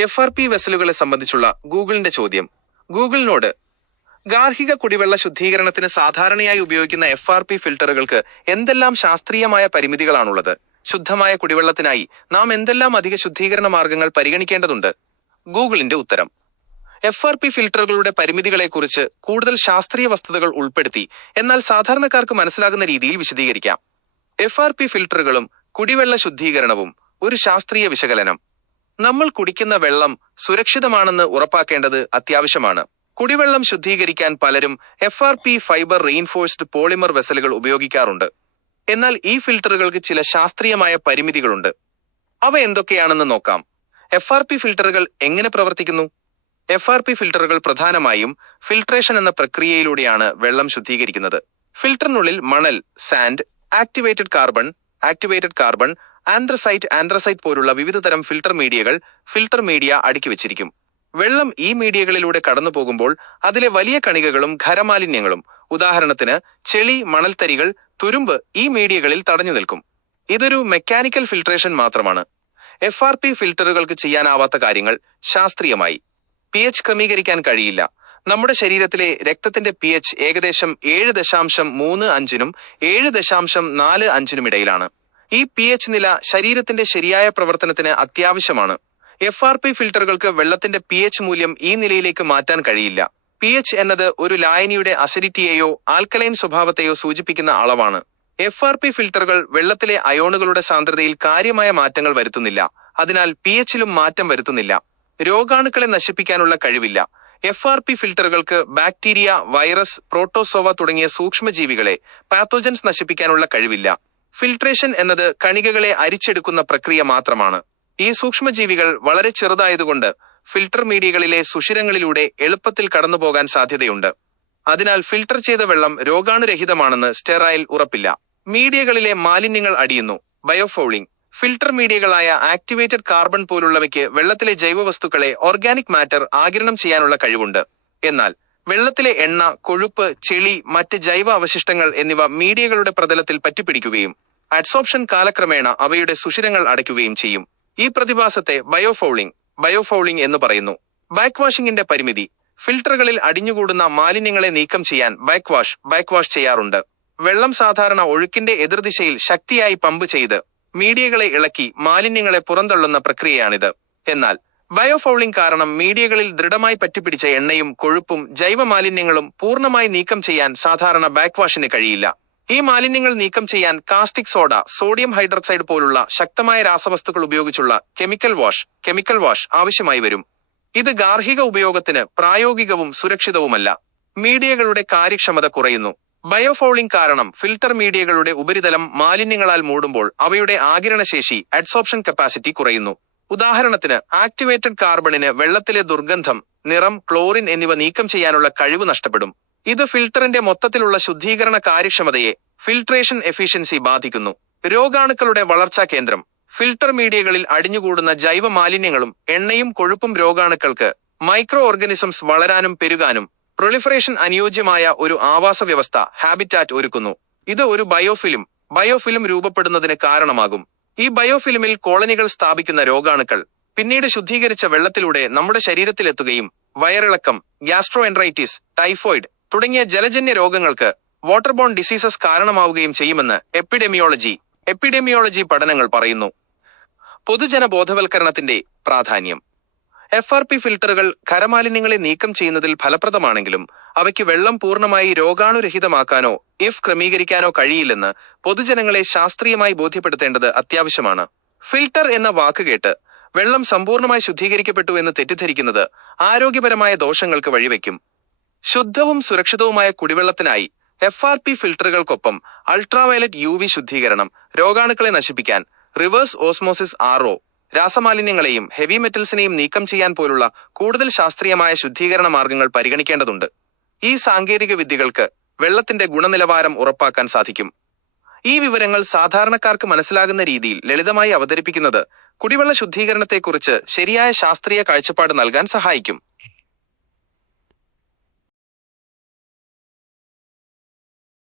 FRP വെസലുകളെ സംബന്ധിച്ചുള്ള ഗൂഗിളിന്റെ ചോദ്യം. ഗൂഗിളിനോട് ഗാർഹിക കുടിവെള്ള ശുദ്ധീകരണത്തിന് സാധാരണയായി ഉപയോഗിക്കുന്ന FRP ഫിൽട്ടറുകൾക്ക് എന്തെല്ലാം ശാസ്ത്രീയമായ പരിമിതികളാണുള്ളത്? ശുദ്ധമായ കുടിവെള്ളത്തിനായി നാം എന്തെല്ലാം അധിക ശുദ്ധീകരണ മാർഗങ്ങൾ പരിഗണിക്കേണ്ടതുണ്ട്? ഗൂഗിളിന്റെ ഉത്തരം. FRP ഫിൽട്ടറുകളുടെ പരിമിതികളെക്കുറിച്ച് കൂടുതൽ ശാസ്ത്രീയ വസ്തുതകൾ ഉൾപ്പെടുത്തി എന്നാൽ സാധാരണക്കാർക്ക് മനസ്സിലാകുന്ന രീതിയിൽ വിശദീകരിക്കാം. FRP ഫിൽട്ടറുകളും കുടിവെള്ള ശുദ്ധീകരണവും ഒരു ശാസ്ത്രീയ വിശകലനം. നമ്മൾ കുടിക്കുന്ന വെള്ളം സുരക്ഷിതമാണെന്ന് ഉറപ്പാക്കേണ്ടത് അത്യാവശ്യമാണ്. കുടിവെള്ളം ശുദ്ധീകരിക്കാൻ പലരും FRP ഫൈബർ റീഇൻഫോഴ്സ്ഡ് പോളിമർ വെസലുകൾ ഉപയോഗിക്കാറുണ്ട്. എന്നാൽ ഈ ഫിൽട്ടറുകൾക്ക് ചില ശാസ്ത്രീയമായ പരിമിതികളുണ്ട്. അവ എന്തൊക്കെയാണെന്ന് നോക്കാം. FRP ഫിൽട്ടറുകൾ എങ്ങനെ പ്രവർത്തിക്കുന്നു? FRP ഫിൽട്ടറുകൾ പ്രധാനമായും ഫിൽട്രേഷൻ എന്ന പ്രക്രിയയിലൂടെയാണ് വെള്ളം ശുദ്ധീകരിക്കുന്നത്. ഫിൽട്ടറിനുള്ളിൽ മണൽ, സാൻഡ്, ആക്ടിവേറ്റഡ് കാർബൺ, ആന്ത്രസൈറ്റ് പോലുള്ള വിവിധതരം ഫിൽട്ടർ മീഡിയ അടുക്കി വെച്ചിരിക്കും. വെള്ളം ഈ മീഡിയകളിലൂടെ കടന്നു പോകുമ്പോൾ അതിലെ വലിയ കണികകളും ഖരമാലിന്യങ്ങളും, ഉദാഹരണത്തിന് ചെളി, മണൽത്തരികൾ, തുരുമ്പ് ഈ മീഡിയകളിൽ തടഞ്ഞു നിൽക്കും. ഇതൊരു മെക്കാനിക്കൽ ഫിൽട്രേഷൻ മാത്രമാണ്. FRP ഫിൽട്ടറുകൾക്ക് ചെയ്യാനാവാത്ത കാര്യങ്ങൾ. ശാസ്ത്രീയമായി pH ക്രമീകരിക്കാൻ കഴിയില്ല. നമ്മുടെ ശരീരത്തിലെ രക്തത്തിന്റെ pH ഏകദേശം 7.35നും 7.45നും ഇടയിലാണ്. ഈ pH നില ശരീരത്തിന്റെ ശരിയായ പ്രവർത്തനത്തിന് അത്യാവശ്യമാണ്. FRP ഫിൽട്ടറുകൾക്ക് വെള്ളത്തിന്റെ pH മൂല്യം ഈ നിലയിലേക്ക് മാറ്റാൻ കഴിയില്ല. pH എന്നത് ഒരു ലായനിയുടെ അസിഡിറ്റിയെയോ ആൽക്കലൈൻ സ്വഭാവത്തെയോ സൂചിപ്പിക്കുന്ന അളവാണ്. FRP ഫിൽട്ടറുകൾ വെള്ളത്തിലെ അയോണുകളുടെ സാന്ദ്രതയിൽ കാര്യമായ മാറ്റങ്ങൾ വരുത്തുന്നില്ല. അതിനാൽ pHലും മാറ്റം വരുത്തുന്നില്ല. രോഗാണുക്കളെ നശിപ്പിക്കാനുള്ള കഴിവില്ല. FRP ഫിൽട്ടറുകൾക്ക് ബാക്ടീരിയ, വൈറസ്, പ്രോട്ടോസോവ തുടങ്ങിയ സൂക്ഷ്മജീവികളെ, പാത്തോജൻസ് നശിപ്പിക്കാനുള്ള കഴിവില്ല. ഫിൽട്രേഷൻ എന്നത് കണികകളെ അരിച്ചെടുക്കുന്ന പ്രക്രിയ മാത്രമാണ്. ഈ സൂക്ഷ്മജീവികൾ വളരെ ചെറുതായതുകൊണ്ട് ഫിൽട്ടർ മീഡിയകളിലെ സുഷിരങ്ങളിലൂടെ എളുപ്പത്തിൽ കടന്നുപോകാൻ സാധ്യതയുണ്ട്. അതിനാൽ ഫിൽട്ടർ ചെയ്ത വെള്ളം രോഗാണുരഹിതമാണെന്ന് സ്റ്റെറൈൽ ഉറപ്പില്ല. മീഡിയകളിലെ മാലിന്യങ്ങൾ അടിയുന്നു. ബയോഫൗളിംഗ്. ഫിൽട്ടർ മീഡിയകളായ ആക്ടിവേറ്റഡ് കാർബൺ പോലുള്ളവയ്ക്ക് വെള്ളത്തിലെ ജൈവവസ്തുക്കളെ, ഓർഗാനിക് മാറ്റർ ആഗിരണം ചെയ്യാനുള്ള കഴിവുണ്ട്. എന്നാൽ വെള്ളത്തിലെ എണ്ണ, കൊഴുപ്പ്, ചെളി, മറ്റ് ജൈവ അവശിഷ്ടങ്ങൾ എന്നിവ മീഡിയകളുടെ പ്രതലത്തിൽ പറ്റിപ്പിടിക്കുകയും അഡ്സോർപ്ഷൻ കാലക്രമേണ അവയുടെ സുഷിരങ്ങൾ അടയ്ക്കുകയും ചെയ്യും. ഈ പ്രതിഭാസത്തെ ബയോഫൗളിംഗ് എന്ന് പറയുന്നു. ബാക്ക്വാഷിംഗിന്റെ പരിമിതി. ഫിൽട്ടറുകളിൽ അടിഞ്ഞുകൂടുന്ന മാലിന്യങ്ങളെ നീക്കം ചെയ്യാൻ ബാക്ക്വാഷ് ചെയ്യാറുണ്ട്. വെള്ളം സാധാരണ ഒഴുക്കിന്റെ എതിർദിശയിൽ ശക്തിയായി പമ്പ് ചെയ്ത് മീഡിയകളെ ഇളക്കി മാലിന്യങ്ങളെ പുറന്തള്ളുന്ന പ്രക്രിയയാണിത്. എന്നാൽ ബയോഫൗളിംഗ് കാരണം മീഡിയകളിൽ ദൃഢമായി പറ്റിപ്പിടിച്ച എണ്ണയും കൊഴുപ്പും ജൈവമാലിന്യങ്ങളും പൂർണ്ണമായി നീക്കം ചെയ്യാൻ സാധാരണ ബാക്ക്വാഷിന് കഴിയില്ല. ഈ മാലിന്യങ്ങൾ നീക്കം ചെയ്യാൻ കാസ്റ്റിക് സോഡ, സോഡിയം ഹൈഡ്രോക്സൈഡ് പോലുള്ള ശക്തമായ രാസവസ്തുക്കൾ ഉപയോഗിച്ചുള്ള കെമിക്കൽ വാഷ് ആവശ്യമായി വരും. ഇത് ഗാർഹിക ഉപയോഗത്തിന് പ്രായോഗികവും സുരക്ഷിതവുമല്ല. മീഡിയകളുടെ കാര്യക്ഷമത കുറയുന്നു. ബയോഫൗളിംഗ് കാരണം ഫിൽട്ടർ മീഡിയകളുടെ ഉപരിതലം മാലിന്യങ്ങളാൽ മൂടുമ്പോൾ അവയുടെ ആഗിരണശേഷി, അഡ്സോർപ്ഷൻ കപ്പാസിറ്റി കുറയുന്നു. ഉദാഹരണത്തിന് ആക്ടിവേറ്റഡ് കാർബണിന് വെള്ളത്തിലെ ദുർഗന്ധം, നിറം, ക്ലോറിൻ എന്നിവ നീക്കം ചെയ്യാനുള്ള കഴിവ് നഷ്ടപ്പെടും. ഇത് ഫിൽട്ടറിന്റെ മൊത്തത്തിലുള്ള ശുദ്ധീകരണ കാര്യക്ഷമതയെ, ഫിൽട്രേഷൻ എഫിഷ്യൻസി ബാധിക്കുന്നു. രോഗാണുക്കളുടെ വളർച്ചാ കേന്ദ്രം. ഫിൽട്ടർ മീഡിയകളിൽ അടിഞ്ഞുകൂടുന്ന ജൈവ മാലിന്യങ്ങളും എണ്ണയും കൊഴുപ്പും രോഗാണുക്കൾക്ക്, മൈക്രോ ഓർഗാനിസംസ് വളരാനും പെരുകാനും പ്രൊളിഫറേഷൻ അനുയോജ്യമായ ഒരു ആവാസ വ്യവസ്ഥ, ഹാബിറ്റാറ്റ് ഒരുക്കുന്നു. ഇത് ഒരു ബയോഫിലിം രൂപപ്പെടുന്നതിന് കാരണമാകും. ഈ ബയോഫിലിമിൽ കോളനികൾ സ്ഥാപിക്കുന്ന രോഗാണുക്കൾ പിന്നീട് ശുദ്ധീകരിച്ച വെള്ളത്തിലൂടെ നമ്മുടെ ശരീരത്തിലെത്തുകയും വയറിളക്കം, ഗ്യാസ്ട്രോഎൻട്രൈറ്റിസ്, ടൈഫോയിഡ് തുടങ്ങിയ ജലജന്യ രോഗങ്ങൾക്ക്, വാട്ടർബോൺ ഡിസീസസ് കാരണമാവുകയും ചെയ്യുമെന്ന് എപ്പിഡെമിയോളജി പഠനങ്ങൾ പറയുന്നു. പൊതുജന ബോധവൽക്കരണത്തിന്റെ പ്രാധാന്യം. FRP ഫിൽട്ടറുകൾ ഖരമാലിന്യങ്ങളെ നീക്കം ചെയ്യുന്നതിൽ ഫലപ്രദമാണെങ്കിലും അവയ്ക്ക് വെള്ളം പൂർണ്ണമായി രോഗാണുരഹിതമാക്കാനോ ക്രമീകരിക്കാനോ കഴിയില്ലെന്ന് പൊതുജനങ്ങളെ ശാസ്ത്രീയമായി ബോധ്യപ്പെടുത്തേണ്ടത് അത്യാവശ്യമാണ്. ഫിൽട്ടർ എന്ന വാക്ക് കേട്ട് വെള്ളം സമ്പൂർണ്ണമായി ശുദ്ധീകരിക്കപ്പെട്ടു എന്ന് തെറ്റിദ്ധരിക്കുന്നത് ആരോഗ്യപരമായ ദോഷങ്ങൾക്ക് വഴിവെക്കും. ശുദ്ധവും സുരക്ഷിതവുമായ കുടിവെള്ളത്തിനായി FRP ഫിൽട്ടറുകൾക്കൊപ്പം അൾട്രാവയലറ്റ് UV ശുദ്ധീകരണം, രോഗാണുക്കളെ നശിപ്പിക്കാൻ റിവേഴ്സ് ഓസ്മോസിസ് RO, രാസമാലിന്യങ്ങളെയും ഹെവി മെറ്റൽസിനെയും നീക്കം ചെയ്യാൻ പോലുള്ള കൂടുതൽ ശാസ്ത്രീയമായ ശുദ്ധീകരണ മാർഗങ്ങൾ പരിഗണിക്കേണ്ടതുണ്ട്. ഈ സാങ്കേതിക വിദ്യകൾക്ക് വെള്ളത്തിന്റെ ഗുണനിലവാരം ഉറപ്പാക്കാൻ സാധിക്കും. ഈ വിവരങ്ങൾ സാധാരണക്കാർക്ക് മനസ്സിലാകുന്ന രീതിയിൽ ലളിതമായി അവതരിപ്പിക്കുന്നത് കുടിവെള്ള ശുദ്ധീകരണത്തെക്കുറിച്ച് ശരിയായ ശാസ്ത്രീയ കാഴ്ചപ്പാട് നൽകാൻ സഹായിക്കും.